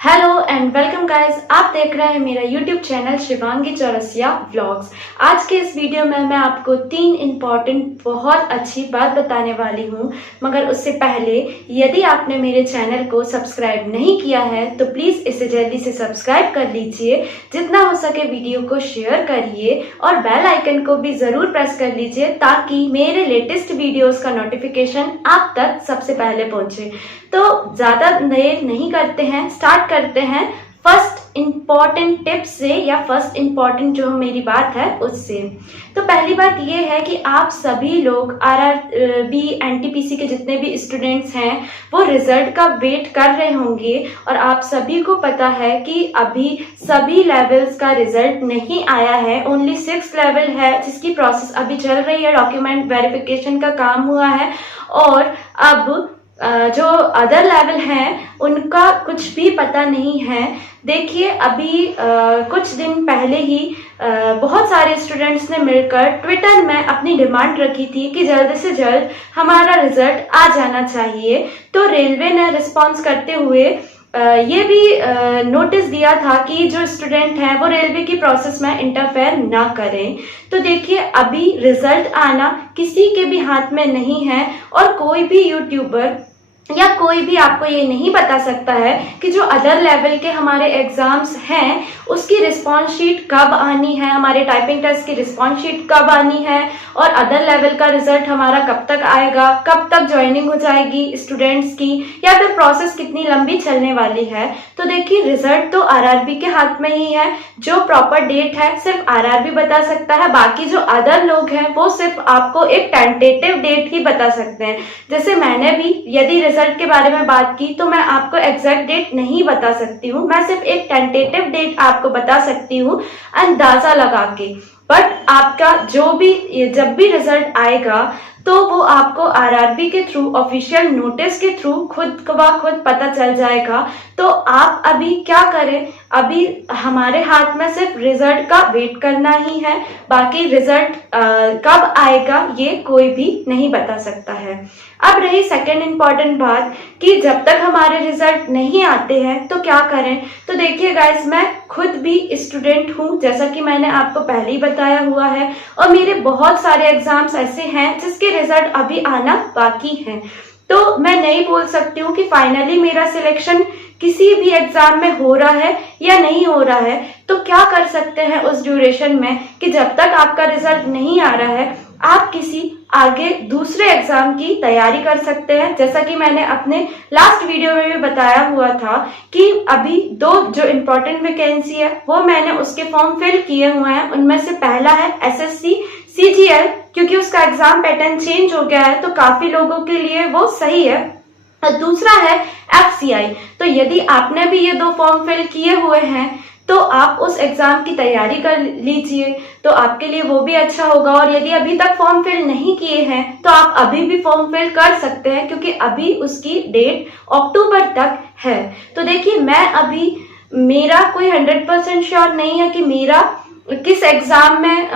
Hello and welcome guys, आप देख रहे हैं मेरा YouTube channel Shivangi Chaurasia vlogs. आज के इस वीडियो में मैं आपको 3 इम्पॉर्टेंट बहुत अच्छी बात बताने वाली हूँ। मगर उससे पहले यदि आपने मेरे चैनल को सब्सक्राइब नहीं किया है तो प्लीज़ इसे जल्दी से सब्सक्राइब कर लीजिए। जितना हो सके वीडियो को शेयर करिए और बेल आइकन को भी ज़रूर प्रेस कर लीजिए ताकि मेरे लेटेस्ट वीडियोज़ का नोटिफिकेशन आप तक सबसे पहले पहुँचे। तो ज़्यादा देर नहीं करते हैं, स्टार्ट करते हैं फर्स्ट इम्पॉर्टेंट टिप से या फर्स्ट इम्पॉर्टेंट जो मेरी बात है उससे। तो पहली बात ये है कि आप सभी लोग आरआरबी एनटीपीसी के जितने भी स्टूडेंट्स हैं वो रिजल्ट का वेट कर रहे होंगे और आप सभी को पता है कि अभी सभी लेवल्स का रिजल्ट नहीं आया है। ओनली 6 लेवल है जिसकी प्रोसेस अभी चल रही है, डॉक्यूमेंट वेरिफिकेशन का काम हुआ है और अब जो अदर लेवल हैं उनका कुछ भी पता नहीं है। देखिए अभी कुछ दिन पहले ही बहुत सारे स्टूडेंट्स ने मिलकर ट्विटर में अपनी डिमांड रखी थी कि जल्द से जल्द हमारा रिजल्ट आ जाना चाहिए। तो रेलवे ने रिस्पॉन्स करते हुए ये भी नोटिस दिया था कि जो स्टूडेंट हैं वो रेलवे की प्रोसेस में इंटरफेयर ना करें। तो देखिए अभी रिजल्ट आना किसी के भी हाथ में नहीं है और कोई भी यूट्यूबर या कोई भी आपको ये नहीं बता सकता है कि जो अदर लेवल के हमारे एग्जाम्स हैं उसकी रिस्पॉन्स शीट कब आनी है, हमारे टाइपिंग टेस्ट की रिस्पॉन्स शीट कब आनी है और अदर लेवल का रिजल्ट हमारा कब तक आएगा, कब तक ज्वाइनिंग हो जाएगी स्टूडेंट्स की, या फिर प्रोसेस कितनी लंबी चलने वाली है। तो देखिए रिजल्ट तो आरआरबी के हाथ में ही है। जो प्रॉपर डेट है सिर्फ आरआरबी बता सकता है, बाकी जो अदर लोग हैं वो सिर्फ आपको एक टेंटेटिव डेट ही बता सकते हैं। जैसे मैंने भी यदि रिजल्ट के बारे में बात की तो मैं आपको एग्जैक्ट डेट नहीं बता सकती हूँ, मैं सिर्फ एक टेंटेटिव डेट आपको बता सकती हूँ अंदाजा लगा के। बट आपका जो भी जब भी रिजल्ट आएगा तो वो आपको आरआरबी के थ्रू, ऑफिशियल नोटिस के थ्रू खुद ब खुद पता चल जाएगा। तो आप अभी क्या करें, अभी हमारे हाथ में सिर्फ रिजल्ट का वेट करना ही है, बाकी रिजल्ट कब आएगा ये कोई भी नहीं बता सकता है। अब रही सेकेंड इम्पॉर्टेंट बात कि जब तक हमारे रिजल्ट नहीं आते हैं तो क्या करें। तो देखिए गाइस, मैं खुद भी स्टूडेंट हूँ जैसा कि मैंने आपको पहले ही बताया हुआ है और मेरे बहुत सारे एग्जाम्स ऐसे हैं जिसके रिजल्ट अभी आना बाकी है। तो मैं नहीं बोल सकती हूँ कि फाइनली मेरा सिलेक्शन किसी भी एग्जाम में हो रहा है या नहीं हो रहा है। तो क्या कर सकते हैं उस ड्यूरेशन में कि जब तक आपका रिजल्ट नहीं आ रहा है आप किसी आगे दूसरे एग्जाम की तैयारी कर सकते हैं। जैसा कि मैंने अपने लास्ट वीडियो में भी बताया हुआ था कि अभी 2 जो इम्पोर्टेंट वैकेंसी है वो मैंने उसके फॉर्म फिल किए हुए हैं। उनमें से पहला है एसएससी सीजीएल, क्योंकि उसका एग्जाम पैटर्न चेंज हो गया है तो काफी लोगों के लिए वो सही है। और दूसरा है एफसीआई। तो यदि आपने भी ये 2 फॉर्म फिल किए हुए हैं तो आप उस एग्जाम की तैयारी कर लीजिए, तो आपके लिए वो भी अच्छा होगा। और यदि अभी तक फॉर्म फिल नहीं किए हैं तो आप अभी भी फॉर्म फिल कर सकते हैं क्योंकि अभी उसकी डेट अक्टूबर तक है। तो देखिए मैं अभी, मेरा कोई 100% श्योर नहीं है कि मेरा किस एग्जाम में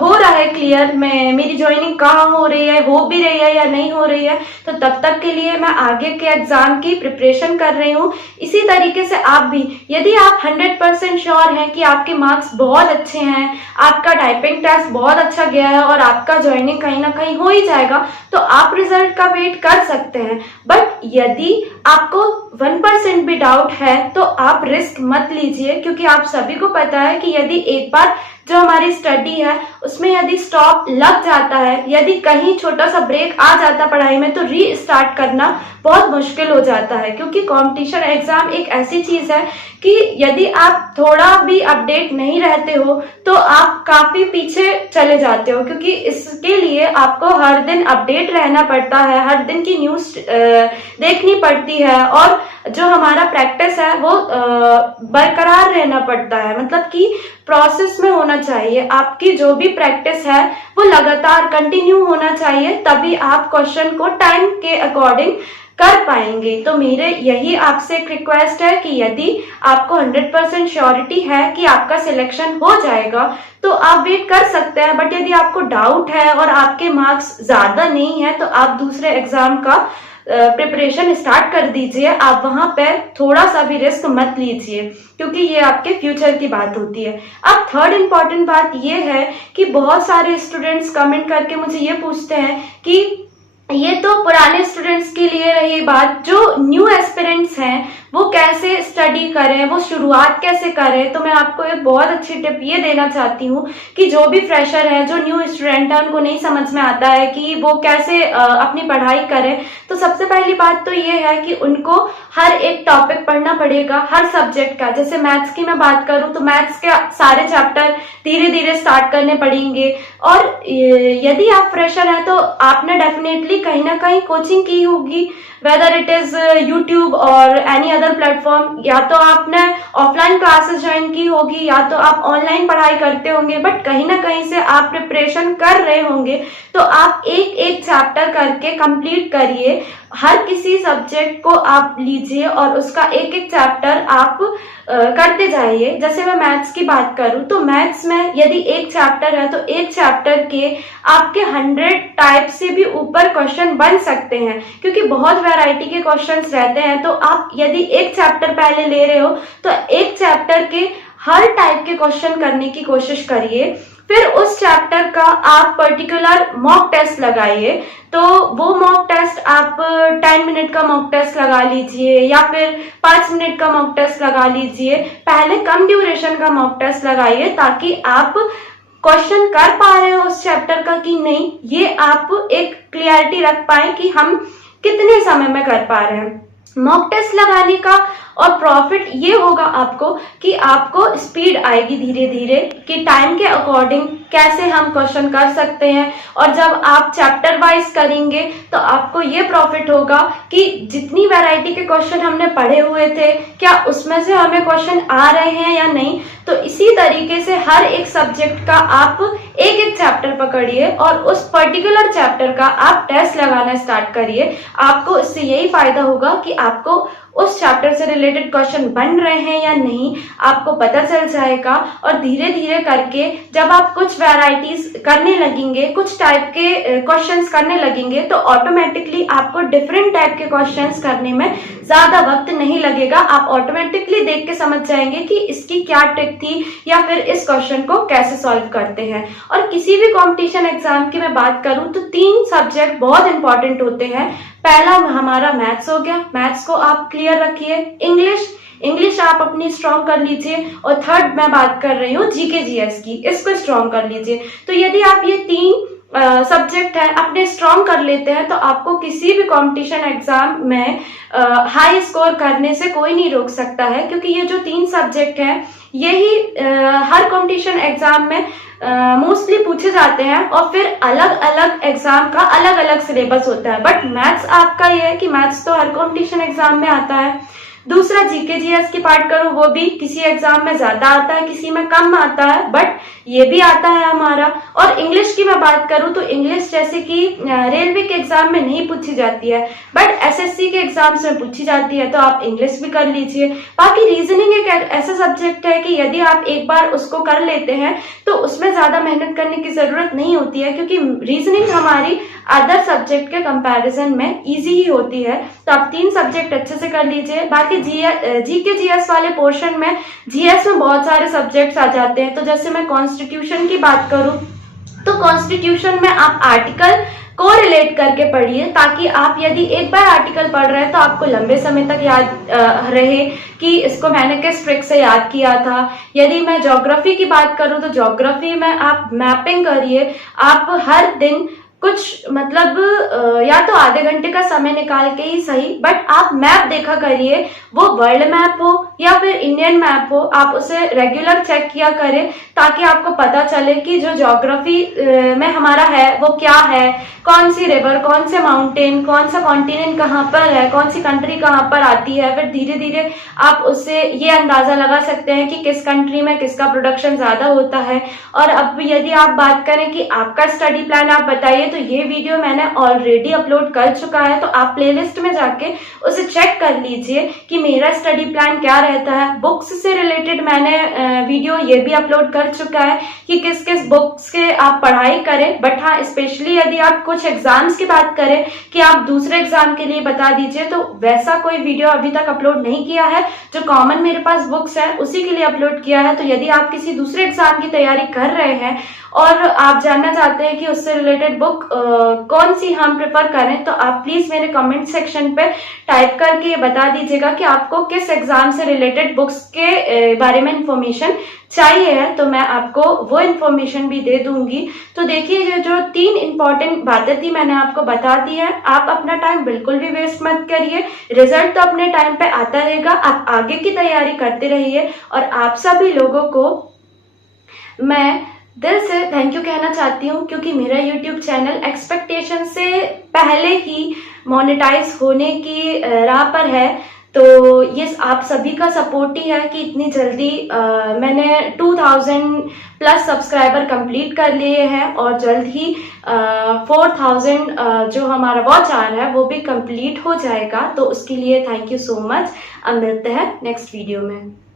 हो रहा है क्लियर, में मेरी ज्वाइनिंग कहाँ हो रही है, हो भी रही है या नहीं हो रही है। तो तब तक के लिए मैं आगे के एग्जाम की प्रिपरेशन कर रही हूँ। इसी तरीके से आप भी, यदि आप 100% श्योर हैं कि आपके मार्क्स बहुत अच्छे हैं, आपका टाइपिंग टेस्ट बहुत अच्छा गया है और आपका ज्वाइनिंग कहीं ना कहीं हो ही जाएगा, तो आप रिजल्ट का वेट कर सकते हैं। बट यदि आपको 1% भी डाउट है तो आप रिस्क मत लीजिए, क्योंकि आप सभी को पता है कि यदि एक बार जो हमारी स्टडी है उसमें यदि स्टॉप लग जाता है, यदि कहीं छोटा सा ब्रेक आ जाता पढ़ाई में तो रीस्टार्ट करना बहुत मुश्किल हो जाता है। क्योंकि कंपटीशन एग्जाम एक ऐसी चीज है कि यदि आप थोड़ा भी अपडेट नहीं रहते हो तो आप काफी पीछे चले जाते हो, क्योंकि इसके लिए आपको हर दिन अपडेट रहना पड़ता है, हर दिन की न्यूज देखनी पड़ती है और जो हमारा प्रैक्टिस है वो बरकरार रहना पड़ता है। मतलब कि प्रोसेस में होना चाहिए, आपकी जो भी प्रैक्टिस है वो लगातार कंटिन्यू होना चाहिए, तभी आप क्वेश्चन को टाइम के अकॉर्डिंग कर पाएंगे। तो मेरे यही आपसे एक रिक्वेस्ट है कि यदि आपको 100% श्योरिटी है कि आपका सिलेक्शन हो जाएगा तो आप वेट कर सकते हैं। बट यदि आपको डाउट है और आपके मार्क्स ज्यादा नहीं है तो आप दूसरे एग्जाम का प्रिपरेशन स्टार्ट कर दीजिए। आप वहां पर थोड़ा सा भी रिस्क मत लीजिए, क्योंकि ये आपके फ्यूचर की बात होती है। अब थर्ड इम्पॉर्टेंट बात ये है कि बहुत सारे स्टूडेंट्स कमेंट करके मुझे ये पूछते हैं कि ये तो पुराने स्टूडेंट्स के लिए रही बात, जो न्यू एस्पिरेंट्स हैं वो कैसे स्टडी करें, वो शुरुआत कैसे करें। तो मैं आपको एक बहुत अच्छी टिप ये देना चाहती हूँ कि जो भी फ्रेशर है, जो न्यू स्टूडेंट है, उनको नहीं समझ में आता है कि वो कैसे अपनी पढ़ाई करें, तो सबसे पहली बात तो ये है कि उनको हर एक टॉपिक पढ़ना पड़ेगा, हर सब्जेक्ट का। जैसे मैथ्स की मैं बात करूँ तो मैथ्स के सारे चैप्टर धीरे धीरे स्टार्ट करने पड़ेंगे। और यदि आप फ्रेशर हैं तो आपने डेफिनेटली कहीं ना कहीं कोचिंग की होगी, वेदर इट इज यूट्यूब और एनी अदर प्लेटफॉर्म। या तो आपने ऑफलाइन क्लासेस ज्वाइन की होगी, या तो आप ऑनलाइन पढ़ाई करते होंगे, बट कहीं ना कहीं से आप प्रिपरेशन कर रहे होंगे। तो आप एक एक चैप्टर करके कंप्लीट करिए, हर किसी सब्जेक्ट को आप लीजिए और उसका एक एक चैप्टर आप करते जाइए। जैसे मैं मैथ्स की बात करूं तो मैथ्स में यदि एक चैप्टर है तो एक चैप्टर के आपके 100 टाइप से भी ऊपर क्वेश्चन बन सकते हैं, क्योंकि बहुत वैरायटी के क्वेश्चंस रहते हैं। तो आप यदि एक चैप्टर पहले ले रहे हो तो एक चैप्टर के हर टाइप के क्वेश्चन करने की कोशिश करिए। फिर उस चैप्टर का आप पर्टिकुलर मॉक टेस्ट लगाइए। तो वो मॉक टेस्ट आप 10 मिनट का मॉक टेस्ट लगा लीजिए, या फिर 5 मिनट का मॉक टेस्ट लगा लीजिए। पहले कम ड्यूरेशन का मॉक टेस्ट लगाइए, ताकि आप क्वेश्चन कर पा रहे हो उस चैप्टर का कि नहीं, ये आप एक क्लियरिटी रख पाए कि हम कितने समय में कर पा रहे हैं। मॉक टेस्ट लगाने का और प्रॉफिट ये होगा आपको कि आपको स्पीड आएगी धीरे धीरे, कि टाइम के अकॉर्डिंग कैसे हम क्वेश्चन कर सकते हैं। और जब आप चैप्टर वाइज करेंगे तो आपको ये प्रॉफिट होगा कि जितनी वैरायटी के क्वेश्चन हमने पढ़े हुए थे, क्या उसमें से हमें क्वेश्चन आ रहे हैं या नहीं। तो इसी तरीके से हर एक सब्जेक्ट का आप एक एक चैप्टर पकड़िए और उस पर्टिकुलर चैप्टर का आप टेस्ट लगाना स्टार्ट करिए। आपको इससे यही फायदा होगा कि आपको उस चैप्टर से रिलेटेड क्वेश्चन बन रहे हैं या नहीं आपको पता चल जाएगा। और धीरे धीरे करके जब आप कुछ वैरायटीज करने लगेंगे, कुछ टाइप के क्वेश्चंस करने लगेंगे, तो ऑटोमेटिकली आपको डिफरेंट टाइप के क्वेश्चंस करने में ज्यादा वक्त नहीं लगेगा। आप ऑटोमेटिकली देख के समझ जाएंगे कि इसकी क्या ट्रिक थी, या फिर इस क्वेश्चन को कैसे सॉल्व करते हैं। और किसी भी कॉम्पिटिशन एग्जाम की मैं बात करूं तो 3 सब्जेक्ट बहुत इंपॉर्टेंट होते हैं। पहला हमारा मैथ्स हो गया, मैथ्स को आप क्लियर रखिए। इंग्लिश आप अपनी स्ट्रॉन्ग कर लीजिए। और थर्ड मैं बात कर रही हूँ जीके जीएस की, इसको स्ट्रॉन्ग कर लीजिए। तो यदि आप ये 3 सब्जेक्ट है अपने स्ट्रॉन्ग कर लेते हैं तो आपको किसी भी कंपटीशन एग्जाम में हाई स्कोर करने से कोई नहीं रोक सकता है, क्योंकि ये जो 3 सब्जेक्ट हैं यही हर कंपटीशन एग्जाम में मोस्टली पूछे जाते हैं। और फिर अलग अलग एग्जाम का अलग अलग सिलेबस होता है, बट मैथ्स आपका ये है कि मैथ्स तो हर कंपटीशन एग्जाम में आता है। दूसरा जीके जीएस की पार्ट करूं, वो भी किसी एग्जाम में ज्यादा आता है, किसी में कम आता है, बट ये भी आता है हमारा। और इंग्लिश की मैं बात करूं तो इंग्लिश जैसे कि रेलवे के एग्जाम में नहीं पूछी जाती है, बट एसएससी के एग्जाम्स में पूछी जाती है, तो आप इंग्लिश भी कर लीजिए। बाकी रीजनिंग एक ऐसा सब्जेक्ट है कि यदि आप एक बार उसको कर लेते हैं तो उसमें ज्यादा मेहनत करने की जरूरत नहीं होती है, क्योंकि रीजनिंग हमारी अदर सब्जेक्ट के कंपैरिजन में इजी ही होती है। तो आप 3 सब्जेक्ट अच्छे से कर लीजिए। बाकी जीके जीएस वाले पोर्शन में जीएस में बहुत सारे सब्जेक्ट्स आ जाते हैं। तो जैसे मैं कॉन्स्टिट्यूशन की बात करूं तो कॉन्स्टिट्यूशन में आप आर्टिकल को रिलेट करके पढ़िए, ताकि आप यदि एक बार आर्टिकल पढ़ रहे हैं तो आपको लंबे समय तक याद रहे कि इसको मैंने किस ट्रिक से याद किया था। यदि मैं ज्योग्राफी की बात करूं तो ज्योग्राफी में आप मैपिंग करिए। आप हर दिन कुछ मतलब या तो आधे घंटे का समय निकाल के ही सही, बट आप मैप देखा करिए, वो वर्ल्ड मैप हो या फिर इंडियन मैप हो, आप उसे रेगुलर चेक किया करें, ताकि आपको पता चले कि जो ज्योग्राफी में हमारा है वो क्या है, कौन सी रिवर, कौन से माउंटेन, कौन सा कॉन्टिनेंट कहाँ पर है, कौन सी कंट्री कहाँ पर आती है। फिर धीरे धीरे आप उससे ये अंदाजा लगा सकते हैं कि किस कंट्री में किसका प्रोडक्शन ज्यादा होता है। और अब यदि आप बात करें कि आपका स्टडी प्लान आप बताइए, तो ये वीडियो मैंने ऑलरेडी अपलोड कर चुका है, तो आप प्लेलिस्ट में जाके उसे चेक कर लीजिए कि मेरा स्टडी प्लान क्या रहता है। बुक्स से रिलेटेड मैंने वीडियो ये भी अपलोड कर चुका है कि किस किस बुक्स के आप पढ़ाई करें। बट हाँ, स्पेशली यदि आप कुछ एग्जाम्स की बात करें कि आप दूसरे एग्जाम के लिए बता दीजिए, तो वैसा कोई वीडियो अभी तक अपलोड नहीं किया है। जो कॉमन मेरे पास बुक्स है उसी के लिए अपलोड किया है। तो यदि आप किसी दूसरे एग्जाम की तैयारी कर रहे हैं और आप जानना चाहते हैं कि उससे रिलेटेड बुक कौन सी हम प्रेफर करें, तो आप प्लीज मेरे कमेंट सेक्शन पे टाइप करके ये बता दीजिएगा कि आपको किस एग्जाम से रिलेटेड बुक्स के बारे में इंफॉर्मेशन चाहिए है, तो मैं आपको वो इन्फॉर्मेशन भी दे दूंगी। तो देखिए, जो 3 इंपॉर्टेंट बातें थी मैंने आपको बता दी है। आप अपना टाइम बिल्कुल भी वेस्ट मत करिए, रिजल्ट तो अपने टाइम पे आता रहेगा। आप आगे की तैयारी करते रहिए और आप सभी लोगों को मैं दिल से थैंक यू कहना चाहती हूँ, क्योंकि मेरा यूट्यूब चैनल एक्सपेक्टेशन से पहले ही मोनेटाइज होने की राह पर है। तो ये आप सभी का सपोर्ट ही है कि इतनी जल्दी मैंने 2000 प्लस सब्सक्राइबर कंप्लीट कर लिए हैं और जल्द ही 4000 जो हमारा वॉच आवर है वो भी कंप्लीट हो जाएगा। तो उसके लिए थैंक यू सो मच। अब मिलते हैं नेक्स्ट वीडियो में।